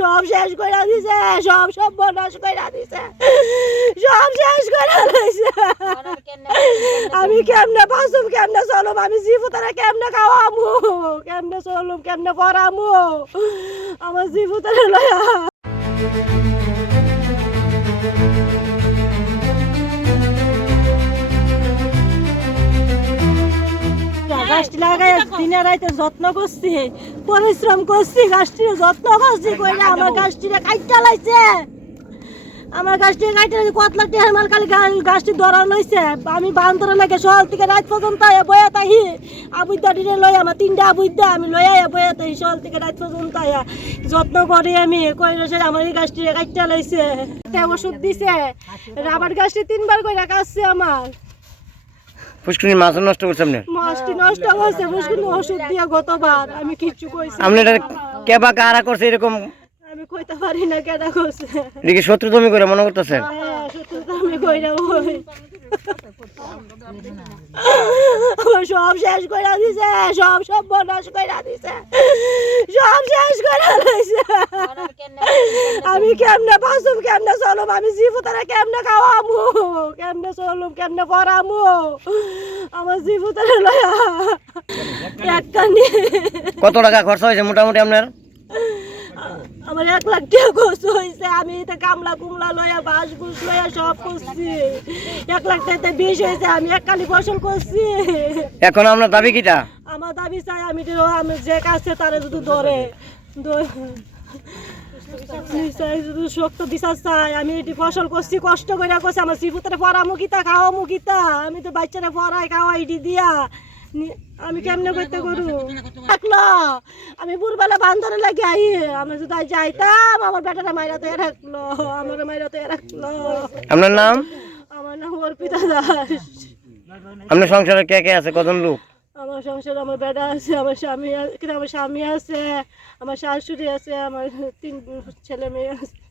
সব শেষ করে দিছে সব সব বনাশ করে দিছে সব শেষ করে দিছে। আমি কেমনে বাঁচুম কেমনে চলুম আমি জীবুতারা কেমনে খাওয়ামু কেমনে চলুম কেমনে পড়ামু আমার জীবুতারা লয়া। গাছটি লাগাই দিনে রাইতে যত্ন করছি। পরিশ্রম করছি, গাছটির যত্ন করছি, কইরা আমার গাছটিরে কাইটা লাইছে। আমার গাছটি কাইটা লাইছে কত লাখ টাকার মাল খালি গাছটি ধরা লইছে। আমি বান্দরে লাগে সকাল থেকে রাত পর্যন্ত বয়া তাহি আবুদ্দা ডিনে লই আমার তিনটা আবুদ্দা আমি লই আয়া বয়া তাহি সকাল থেকে রাত পর্যন্ত যত্ন করি আমি, কইরা সে আমার এই গাছটি কাইটা লাইছে। ওষুধ দিছে। রাবার গাছটি তিনবার কইরা কাটছে আমার। পুষ্করিণী মাছ নষ্ট করছে আপনি? মাছটি নষ্ট হয়েছে বুঝলি ওষুধ দিয়ে গতবার আমি কিচ্ছু কইছি আপনি এটা কেবা কারা করছে এরকম? আমি কইতে পারি না কেডা করছে। এদিকে শত্রু তুমি করে মনে করতেছেন হ্যাঁ, সত্যি তো আমি কইরা ওই। আমার সব শেষ কইরা দিছে সব সব বনাশ কইরা দিছে সব শেষ কইরা দিছে। আমি কেমনে বাঁচুম কেমনে চলুম? আমি জীবতারা কেমনে খাওয়ামু? কেমনে চলুম কেমনে পড়ামু? আমার জীবতারা লয়া একখানি কত টাকা খরচা হয়েছে মোটামুটি আপনার? আমার এক লাখ টাকা খরচ হয়েছে। আমি এটা কামলা কুমলা লয়া বাস ঘুষ লয়া সব করছি। এক লাখ টাকা বিষ হয়েছে আমি এককালি ফসল করছি। এখন আপনার দাবি কিটা? আমার দাবি চাই আমি যে- আমি যে কাছে তারা যদি ধরে শক্ত বিচার চাই। আমি এটি ফসল করছি কষ্ট করে করছি। আমার আমি তো বাচ্চারা পড়াই দিয়া। আমি কেমনে করতে করু? আমি লাগে আই। আমি যদি যাইতাম আমার বেটারা মাইরা তো রাখল আমার মাইরা তো রাখল আপনার নাম? আমার নাম অর্পিতা দাস। আপনার সংসারে কে কে আছে? কজন লোক? আমার সংসার আমার বেটা আছে, আমার স্বামী আমার স্বামী আছে, আমার শাশুড়ি আছে, আমার তিন ছেলে মেয়ে আছে।